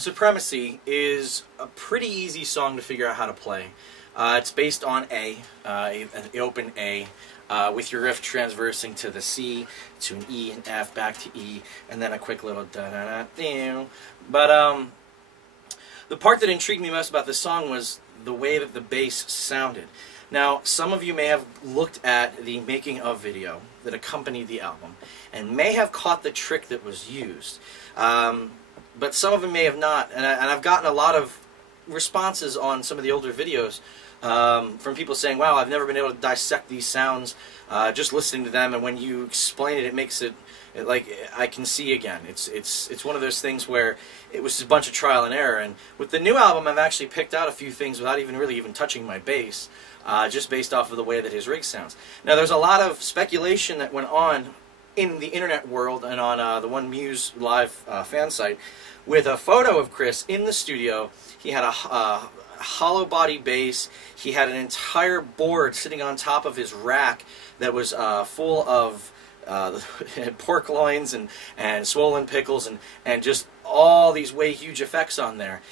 Supremacy is a pretty easy song to figure out how to play. It's based on an open A, with your riff transversing to the C, to an E and F, back to E, and then a quick little da-da-da-ding. But the part that intrigued me most about this song was the way that the bass sounded. Now, some of you may have looked at the making of video that accompanied the album and may have caught the trick that was used. But some of them may have not, and I've gotten a lot of responses on some of the older videos from people saying, wow, I've never been able to dissect these sounds just listening to them, and when you explain it, it makes it like I can see again. It's one of those things where it was a bunch of trial and error, and with the new album I've actually picked out a few things without even touching my bass, just based off of the way that his rig sounds. Now, there's a lot of speculation that went on in the internet world and on the one Muse live fan site with a photo of Chris in the studio. He had a hollow body bass. He had an entire board sitting on top of his rack that was full of pork loins and swollen pickles and just all these way huge effects on there.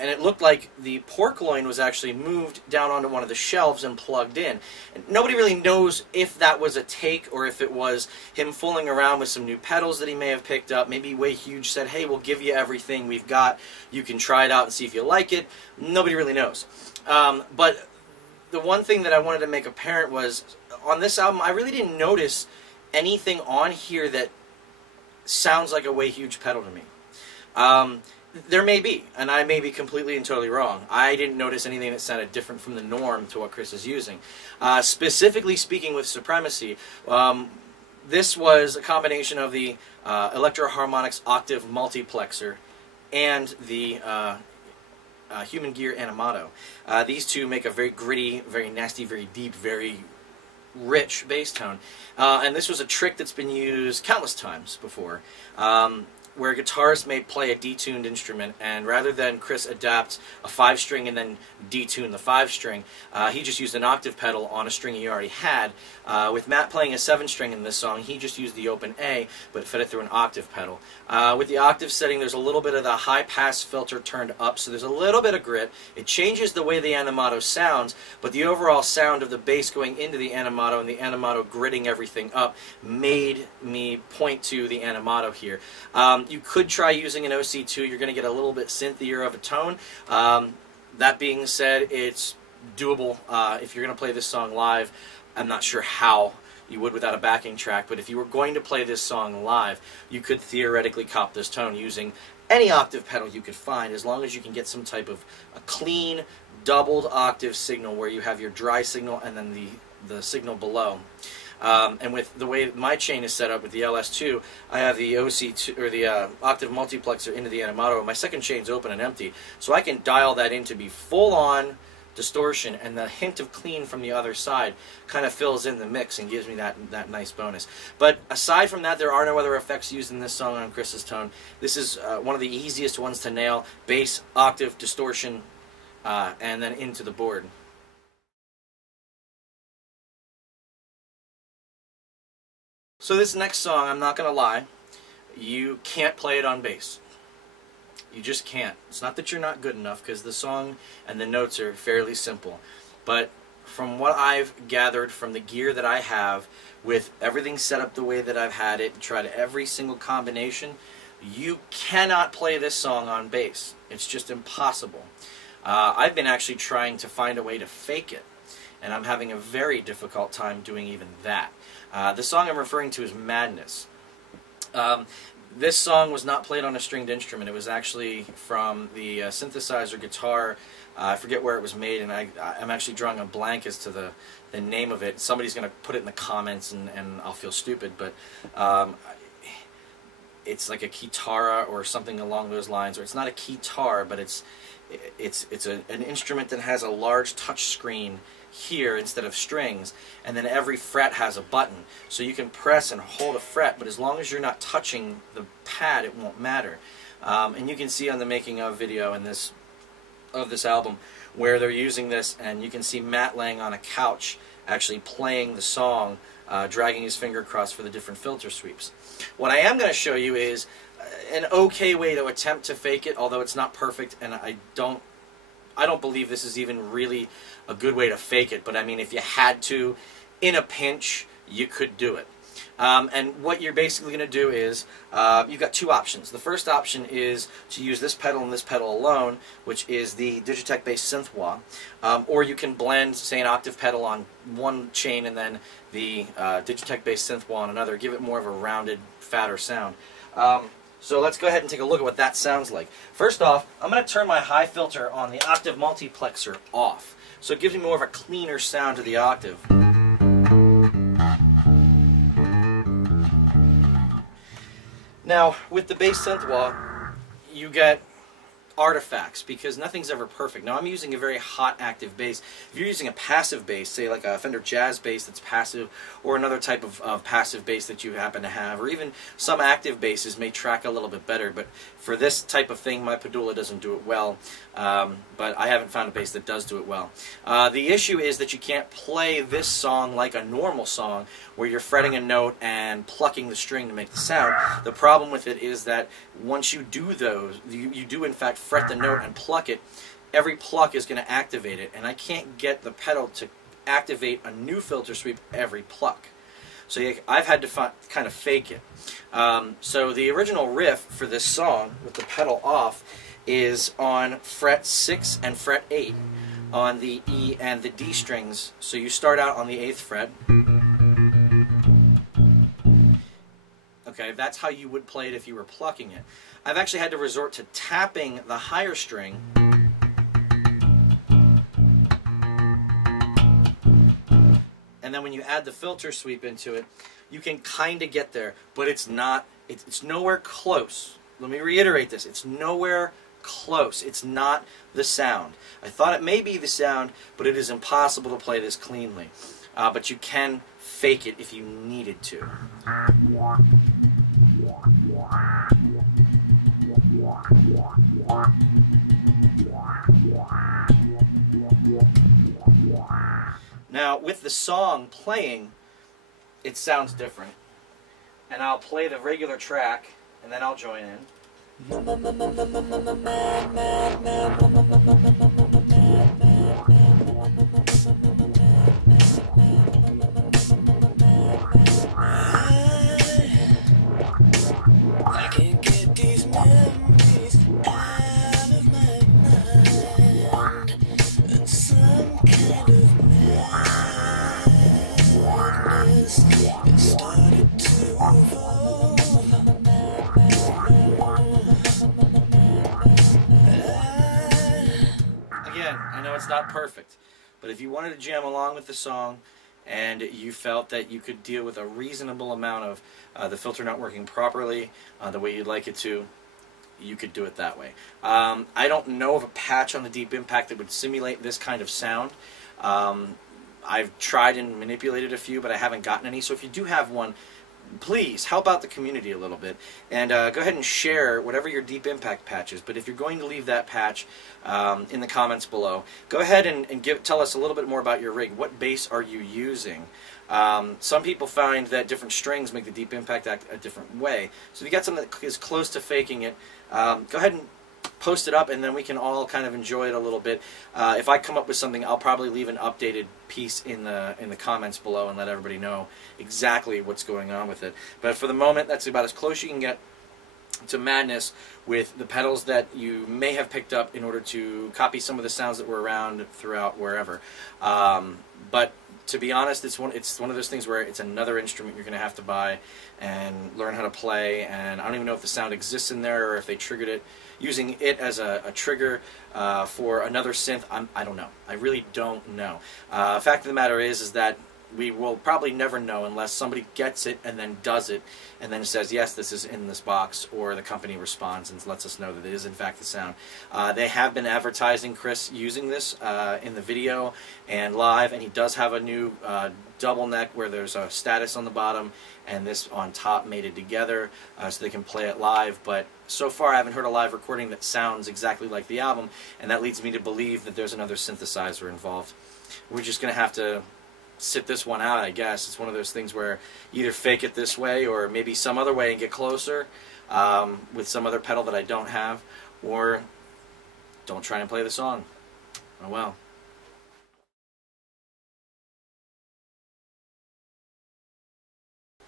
And it looked like the pork loin was actually moved down onto one of the shelves and plugged in. And nobody really knows if that was a take or if it was him fooling around with some new pedals that he may have picked up. Maybe Way Huge said, hey, we'll give you everything we've got. You can try it out and see if you like it. Nobody really knows. But the one thing that I wanted to make apparent was, on this album, I really didn't notice anything on here that sounds like a Way Huge pedal to me. There may be, and I may be completely and totally wrong. I didn't notice anything that sounded different from the norm to what Chris is using. Specifically speaking with Supremacy, this was a combination of the Electro-Harmonix Octave Multiplexer and the Human Gear Animato. These two make a very gritty, very nasty, very deep, very rich bass tone. And this was a trick that's been used countless times before. Where a guitarist may play a detuned instrument, and rather than Chris adapt a 5-string and then detune the 5-string, he just used an octave pedal on a string he already had. With Matt playing a 7-string in this song, he just used the open A, but fed it through an octave pedal. With the octave setting, there's a little bit of the high-pass filter turned up, so there's a little bit of grit. It changes the way the Animato sounds, but the overall sound of the bass going into the Animato and the Animato gritting everything up made me point to the Animato here. You could try using an OC2. You're going to get a little bit synthier of a tone. That being said, it's doable if you're going to play this song live. I'm not sure how you would without a backing track, but if you were going to play this song live, you could theoretically cop this tone using any octave pedal you could find, as long as you can get some type of a clean, doubled octave signal where you have your dry signal and then the signal below. And with the way my chain is set up with the LS2, I have the OC2 or the octave multiplexer into the Animato. My second chain's open and empty, so I can dial that in to be full-on distortion, and the hint of clean from the other side kind of fills in the mix and gives me that nice bonus. But aside from that, there are no other effects used in this song on Chris's tone. This is one of the easiest ones to nail: bass, octave, distortion, and then into the board. So this next song, I'm not going to lie, you can't play it on bass. You just can't. It's not that you're not good enough, because the song and the notes are fairly simple. But from what I've gathered from the gear that I have, with everything set up the way that I've had it, tried every single combination, you cannot play this song on bass. It's just impossible. I've been actually trying to find a way to fake it, and I'm having a very difficult time doing even that. The song I'm referring to is Madness. This song was not played on a stringed instrument. It was actually from the synthesizer guitar. I forget where it was made, and I'm actually drawing a blank as to the name of it. Somebody's going to put it in the comments, and I'll feel stupid, but it's like a kitara or something along those lines. Or it's not a guitar, but it's an instrument that has a large touch screen here instead of strings, and then every fret has a button, so you can press and hold a fret, but as long as you're not touching the pad, it won't matter. And you can see on the making of video in this album where they're using this, and you can see Matt laying on a couch actually playing the song, dragging his finger across for the different filter sweeps. What I am going to show you is an okay way to attempt to fake it, although it's not perfect, and I don't believe this is even really a good way to fake it. But I mean, if you had to, in a pinch, you could do it. And what you're basically going to do is, you've got two options. The first option is to use this pedal and this pedal alone, which is the Digitech-based synth wah. Or you can blend, say, an octave pedal on one chain and then the Digitech-based synth wah on another, give it more of a rounded, fatter sound. So let's go ahead and take a look at what that sounds like. First off, I'm going to turn my high filter on the octave multiplexer off. So it gives me more of a cleaner sound to the octave. Now, with the bass synth wah, you get artifacts, because nothing's ever perfect. Now, I'm using a very hot active bass. If you're using a passive bass, say like a Fender Jazz bass that's passive, or another type of passive bass that you happen to have, or even some active basses may track a little bit better, but for this type of thing, my Padula doesn't do it well, but I haven't found a bass that does do it well. The issue is that you can't play this song like a normal song, where you're fretting a note and plucking the string to make the sound. The problem with it is that once you do those, you do in fact fret the note and pluck it, every pluck is going to activate it, and I can't get the pedal to activate a new filter sweep every pluck. So I've had to kind of fake it. So the original riff for this song, with the pedal off, is on fret 6 and fret 8 on the E and the D strings. So you start out on the 8th fret. Okay, that's how you would play it if you were plucking it. I've actually had to resort to tapping the higher string. And then when you add the filter sweep into it, you can kind of get there, but it's nowhere close. Let me reiterate this. It's nowhere close. It's not the sound. I thought it may be the sound, but it is impossible to play this cleanly. But you can fake it if you needed to. Now, with the song playing, it sounds different. And I'll play the regular track, and then I'll join in. I can't get these memories out of my mind, and some kind of madness has started to evolve. Again, I know it's not perfect, but if you wanted to jam along with the song and you felt that you could deal with a reasonable amount of the filter not working properly the way you'd like it to, you could do it that way. I don't know of a patch on the Deep Impact that would simulate this kind of sound. I've tried and manipulated a few, but I haven't gotten any. So if you do have one, please help out the community a little bit, and go ahead and share whatever your Deep Impact patch is. But if you're going to leave that patch in the comments below, go ahead and tell us a little bit more about your rig. What bass are you using? Some people find that different strings make the Deep Impact act a different way. So if you got something that is close to faking it, go ahead and post it up, and then we can all kind of enjoy it a little bit. If I come up with something, I'll probably leave an updated piece in the comments below and let everybody know exactly what's going on with it. But for the moment, that's about as close you can get to madness with the pedals that you may have picked up in order to copy some of the sounds that were around throughout wherever. But to be honest, it's one of those things where it's another instrument you're going to have to buy and learn how to play, and I don't even know if the sound exists in there or if they triggered it. Using it as a trigger for another synth, I don't know. I really don't know. Fact of the matter is that we will probably never know unless somebody gets it and then does it and then says, yes, this is in this box, or the company responds and lets us know that it is in fact the sound. They have been advertising Chris using this in the video and live, and he does have a new double neck where there's a status on the bottom and this on top mated together so they can play it live. But so far I haven't heard a live recording that sounds exactly like the album, and that leads me to believe that there's another synthesizer involved. We're just going to have to sit this one out, I guess. It's one of those things where you either fake it this way or maybe some other way and get closer. with some other pedal that I don't have, or don't try and play the song. Oh well.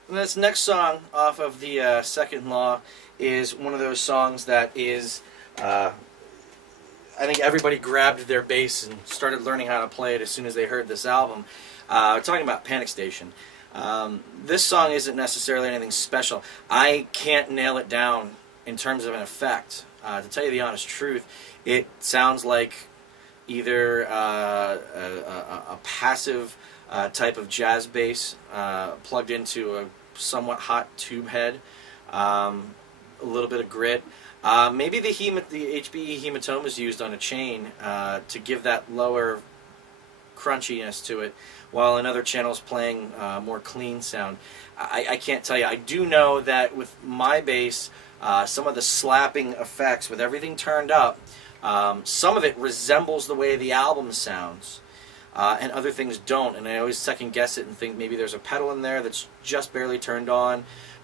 And this next song off of the Second Law is one of those songs that is, I think everybody grabbed their bass and started learning how to play it as soon as they heard this album. We're talking about Panic Station. This song isn't necessarily anything special. I can't nail it down in terms of an effect. To tell you the honest truth, it sounds like either a passive type of jazz bass plugged into a somewhat hot tube head, a little bit of grit. Maybe the HBE hematoma is used on a chain to give that lower crunchiness to it, while another channel is playing more clean sound. I can't tell you. I do know that with my bass, some of the slapping effects with everything turned up, some of it resembles the way the album sounds, and other things don't, and I always second guess it and think maybe there's a pedal in there that's just barely turned on,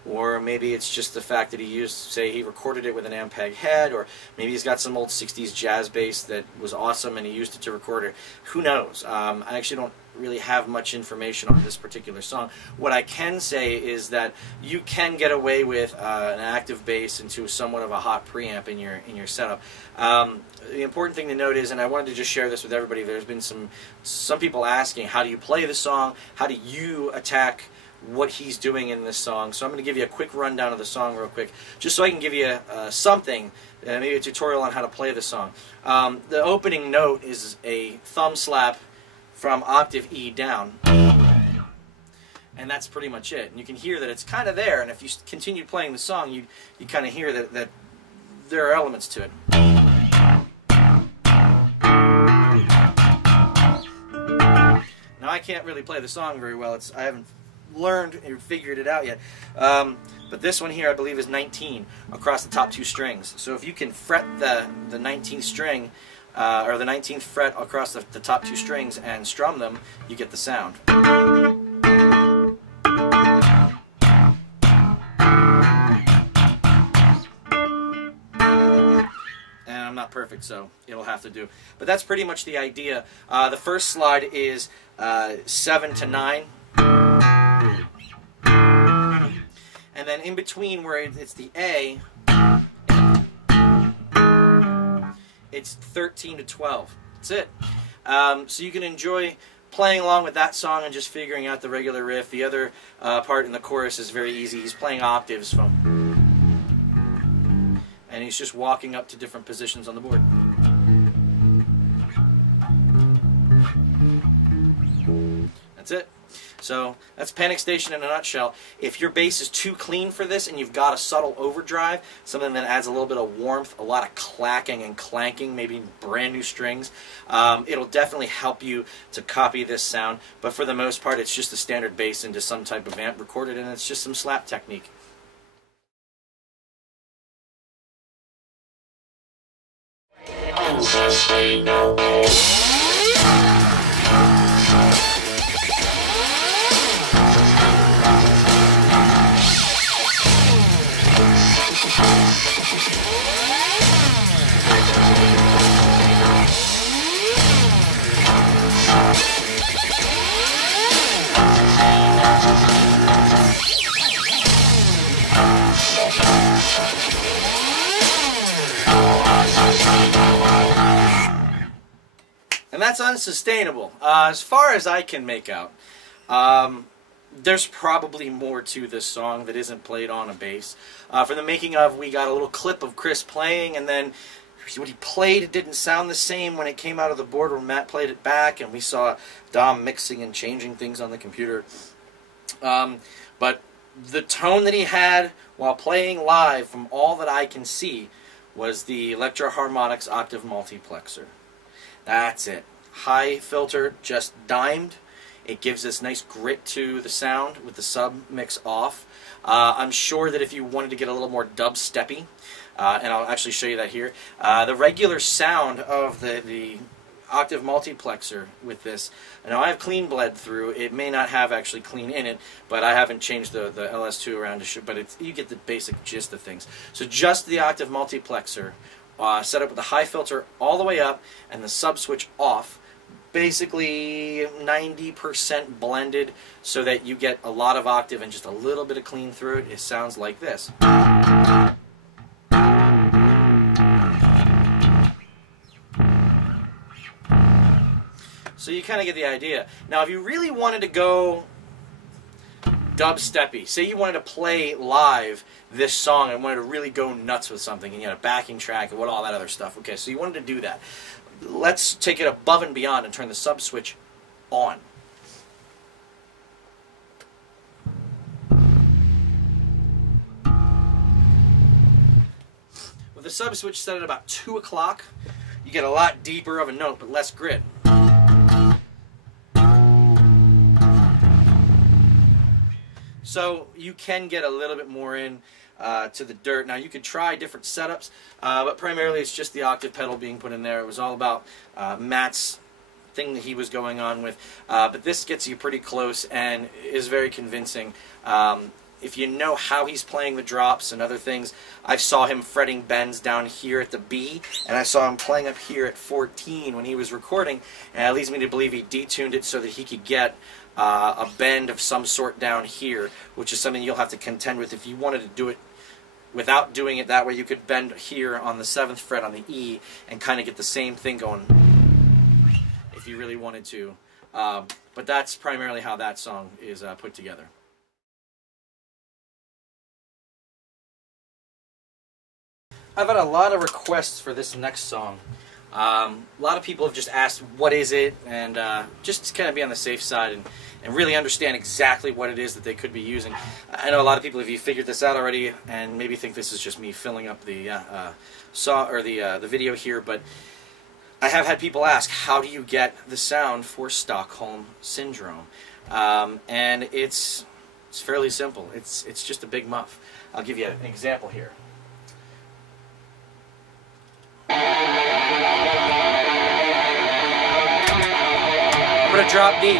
or maybe it's just the fact that he used, say, he recorded it with an Ampeg head, or maybe he's got some old 60s jazz bass that was awesome and he used it to record it. Who knows? I actually don't really have much information on this particular song. What I can say is that you can get away with an active bass into somewhat of a hot preamp in your setup. The important thing to note is, and I wanted to just share this with everybody, there's been some people asking, how do you play the song? How do you attack what he's doing in this song? So I'm going to give you a quick rundown of the song real quick, just so I can give you something, maybe a tutorial on how to play the song. The opening note is a thumb slap from octave E down, and that's pretty much it. And you can hear that it's kind of there, and if you continue playing the song, you kind of hear that there are elements to it. Now I can't really play the song very well. I haven't learned or figured it out yet. But this one here, I believe, is 19 across the top two strings. So if you can fret the 19th string, or the 19th fret across the top two strings and strum them, you get the sound. And I'm not perfect, so it'll have to do. But that's pretty much the idea. The first slide is 7 to 9. And then in between where it's the A, it's 13 to 12. That's it. So you can enjoy playing along with that song and just figuring out the regular riff. The other part in the chorus is very easy. He's playing octaves and he's just walking up to different positions on the board. That's it. So that's Panic Station in a nutshell. If your bass is too clean for this and you've got a subtle overdrive, something that adds a little bit of warmth, a lot of clacking and clanking, maybe brand new strings, it'll definitely help you to copy this sound. But for the most part, it's just a standard bass into some type of amp recorded, and it's just some slap technique. Unsustainable. And that's Unsustainable. As far as I can make out, there's probably more to this song that isn't played on a bass. For the making of, we got a little clip of Chris playing, and then what he played, it didn't sound the same when it came out of the board when Matt played it back, and we saw Dom mixing and changing things on the computer. But the tone that he had while playing live, from all that I can see, was the Electro Harmonics Octave Multiplexer. That's it. High filter, just dimed. It gives this nice grit to the sound with the sub mix off. I'm sure that if you wanted to get a little more dubsteppy, and I'll actually show you that here, the regular sound of the octave multiplexer with this. Now I have clean bled through. It may not have actually clean in it, but I haven't changed the LS2 around to show, but you get the basic gist of things. So just the octave multiplexer, set up with the high filter all the way up and the sub switch off, basically 90% blended so that you get a lot of octave and just a little bit of clean through it. It sounds like this. So you kind of get the idea. Now if you really wanted to go dubsteppy, say you wanted to play live this song and wanted to really go nuts with something and you had a backing track and what all that other stuff. Okay, so you wanted to do that. Let's take it above and beyond and turn the sub switch on. With the sub switch set at about 2 o'clock, you get a lot deeper of a note but less grit. So you can get a little bit more in to the dirt. Now you could try different setups, but primarily it's just the octave pedal being put in there. It was all about Matt's thing that he was going on with, but this gets you pretty close and is very convincing. If you know how he's playing the drops and other things, I saw him fretting bends down here at the B, and I saw him playing up here at 14 when he was recording, and it leads me to believe he detuned it so that he could get a bend of some sort down here, which is something you'll have to contend with. If you wanted to do it without doing it that way, you could bend here on the 7th fret on the E and kind of get the same thing going if you really wanted to. But that's primarily how that song is put together. I've had a lot of requests for this next song. A lot of people have just asked, what is it? And just to kind of be on the safe side and really understand exactly what it is that they could be using. I know a lot of people, if you figured this out already, and maybe think this is just me filling up the the video here, but I have had people ask, how do you get the sound for Stockholm Syndrome? And it's fairly simple. It's just a big muff. I'll give you an example here. I'm going to drop D.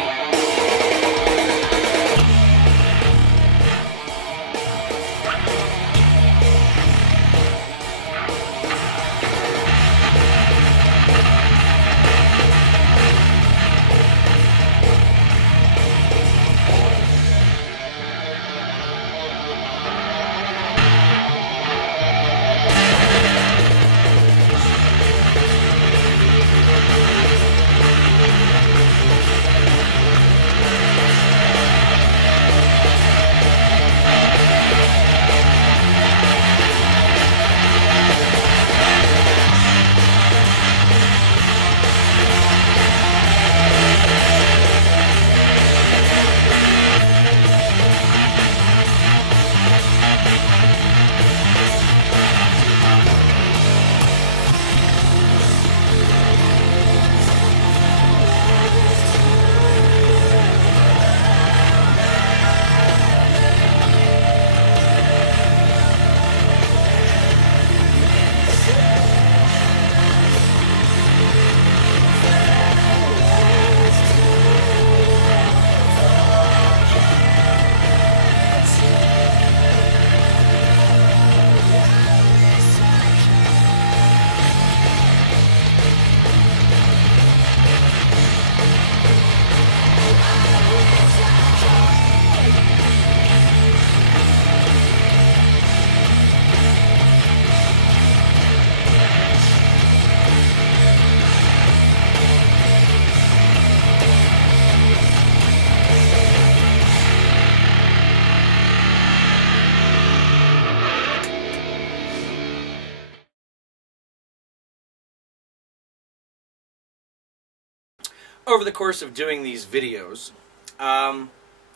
Over the course of doing these videos, I've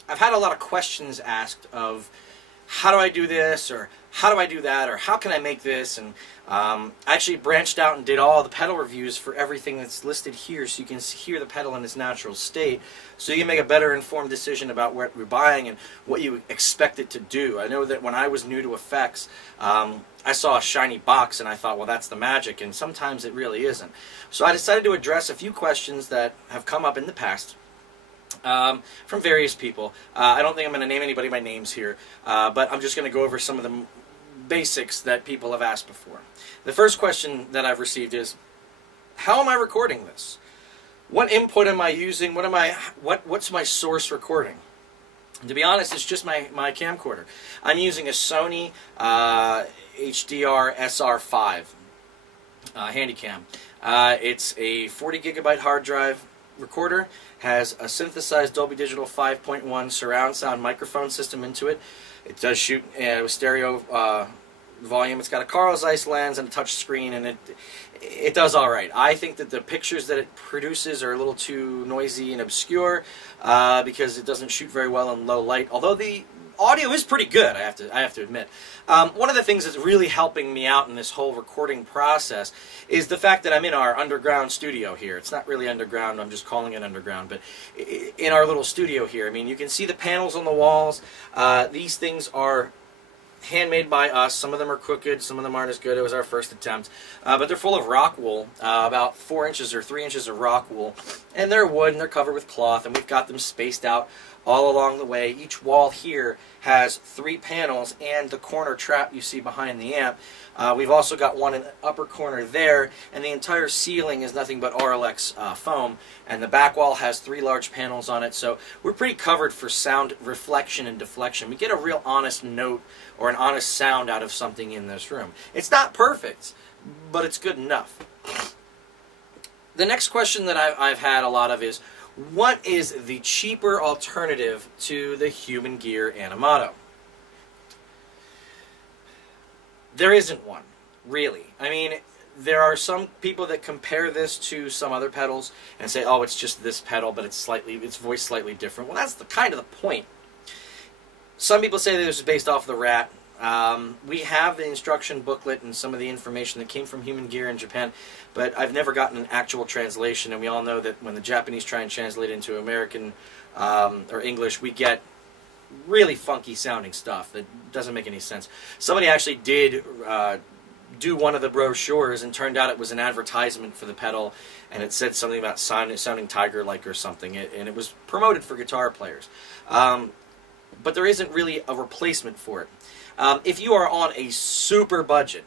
had a lot of questions asked of how do I do this, or how do I do that, or how can I make this? And I actually branched out and did all the pedal reviews for everything that's listed here, so you can hear the pedal in its natural state, so you can make a better informed decision about what you're buying and what you expect it to do. I know that when I was new to effects, I saw a shiny box and I thought, well, that's the magic, and sometimes it really isn't. So I decided to address a few questions that have come up in the past from various people. I don't think I'm going to name anybody by names here, but I'm just going to go over some of the basics that people have asked before. The first question that I've received is, how am I recording this? What input am I using? What's my source recording? And to be honest, it's just my camcorder. I'm using a Sony HDR SR5 Handycam. It's a 40 gigabyte hard drive recorder, has a synthesized Dolby Digital 5.1 surround sound microphone system into it. It does shoot with stereo volume. It's got a Carl Zeiss lens and a touch screen, and it does all right. I think that the pictures that it produces are a little too noisy and obscure because it doesn't shoot very well in low light, although the audio is pretty good, I have to admit. One of the things that's really helping me out in this whole recording process is the fact that I'm in our underground studio here. It's not really underground, I'm just calling it underground, but in our little studio here. I mean, you can see the panels on the walls. These things are handmade by us. Some of them are crooked, some of them aren't as good. It was our first attempt. But they're full of rock wool, about 4 inches or 3 inches of rock wool. And they're wood, and they're covered with cloth, and we've got them spaced out all along the way. Each wall here has 3 panels and the corner trap you see behind the amp. We've also got one in the upper corner there, and the entire ceiling is nothing but Auralex foam, and the back wall has 3 large panels on it, so we're pretty covered for sound reflection and deflection. We get a real honest note or an honest sound out of something in this room. It's not perfect, but it's good enough. The next question that I've had a lot of is, what is the cheaper alternative to the Human Gear Animato? There isn't one, really. I mean, there are some people that compare this to some other pedals and say, oh, it's just this pedal, but it's voiced slightly different. Well, that's kind of the point. Some people say that this is based off the Rat. We have the instruction booklet and some of the information that came from Human Gear in Japan, but I've never gotten an actual translation, and we all know that when the Japanese try and translate into American or English, we get really funky sounding stuff that doesn't make any sense. Somebody actually did do one of the brochures, and turned out it was an advertisement for the pedal, and it said something about sounding tiger-like or something, and it was promoted for guitar players. But there isn't really a replacement for it. If you are on a super budget,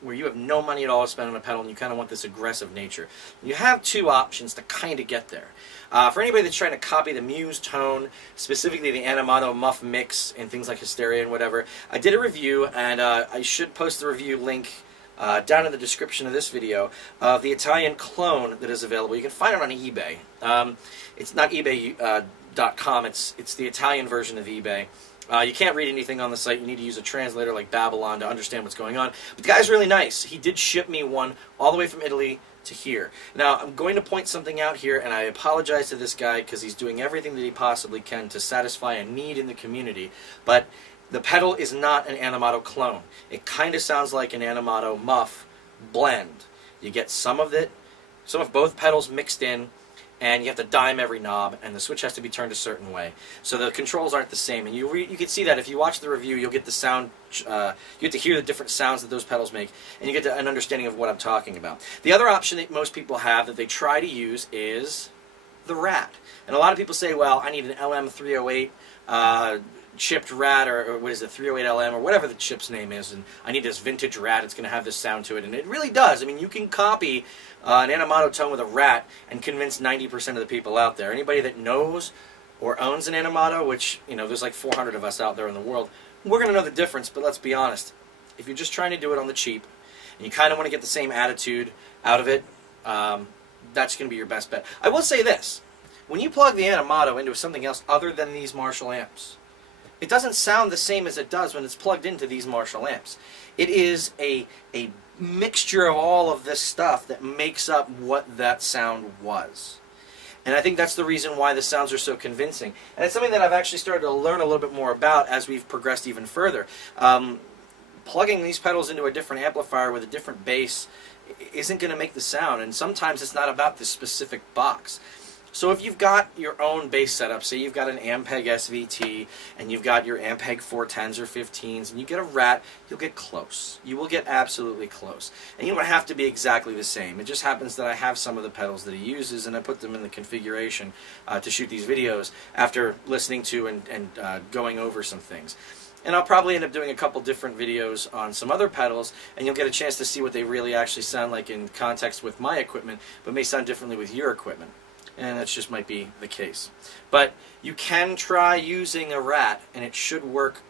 where you have no money at all to spend on a pedal and you kind of want this aggressive nature, you have 2 options to kind of get there. For anybody that's trying to copy the Muse tone, specifically the Animato Muff Mix and things like Hysteria and whatever, I did a review, and I should post the review link down in the description of this video of the Italian clone that is available. You can find it on eBay. It's not eBay.com, it's the Italian version of eBay. You can't read anything on the site. You need to use a translator like Babylon to understand what's going on. But the guy's really nice. He did ship me one all the way from Italy to here. Now, I'm going to point something out here, and I apologize to this guy because he's doing everything that he possibly can to satisfy a need in the community. But the pedal is not an Animato clone. It kind of sounds like an Animato Muff blend. You get some of both pedals mixed in, and you have to dime every knob, and the switch has to be turned a certain way. So the controls aren't the same, and you can see that if you watch the review, you'll get the sound, you get to hear the different sounds that those pedals make, and you get an understanding of what I'm talking about. The other option that most people have that they try to use is the Rat. And a lot of people say, well, I need an LM308 chipped Rat, or what is it, 308LM, or whatever the chip's name is, and I need this vintage Rat, it's going to have this sound to it, and it really does. I mean, you can copy an Animato tone with a Rat and convince 90% of the people out there. Anybody that knows or owns an Animato, which, you know, there's like 400 of us out there in the world, we're going to know the difference, but let's be honest. If you're just trying to do it on the cheap, and you kind of want to get the same attitude out of it, that's going to be your best bet. I will say this. When you plug the Animato into something else other than these Marshall amps, it doesn't sound the same as it does when it's plugged into these Marshall amps. It is a mixture of all of this stuff that makes up what that sound was. And I think that's the reason why the sounds are so convincing. And it's something that I've actually started to learn a little bit more about as we've progressed even further. plugging these pedals into a different amplifier with a different bass isn't going to make the sound, and sometimes it's not about this specific box. So if you've got your own bass setup, say you've got an Ampeg SVT, and you've got your Ampeg 410s or 15s, and you get a Rat, you'll get close. You will get absolutely close. And you don't have to be exactly the same. It just happens that I have some of the pedals that he uses, and I put them in the configuration to shoot these videos after listening to and going over some things. And I'll probably end up doing a couple different videos on some other pedals, and you'll get a chance to see what they really actually sound like in context with my equipment, but may sound differently with your equipment. And that just might be the case. But you can try using a Rat, and it should work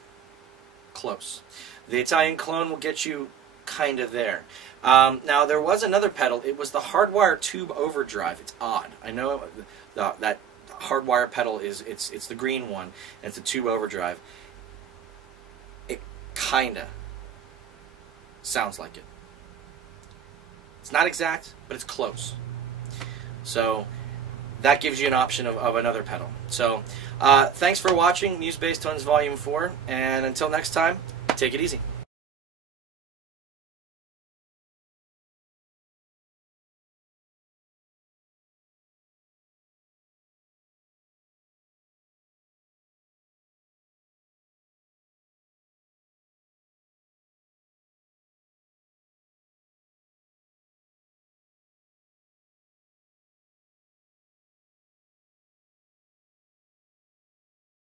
close. The Italian Clone will get you kind of there. Now, there was another pedal. It was the Hardwire Tube Overdrive. It's odd. I know that Hardwire pedal it's the green one, and it's a Tube Overdrive. It kinda sounds like it. It's not exact, but it's close. So that gives you an option of another pedal. So thanks for watching Muse Bass Tones Volume 4, and until next time, take it easy.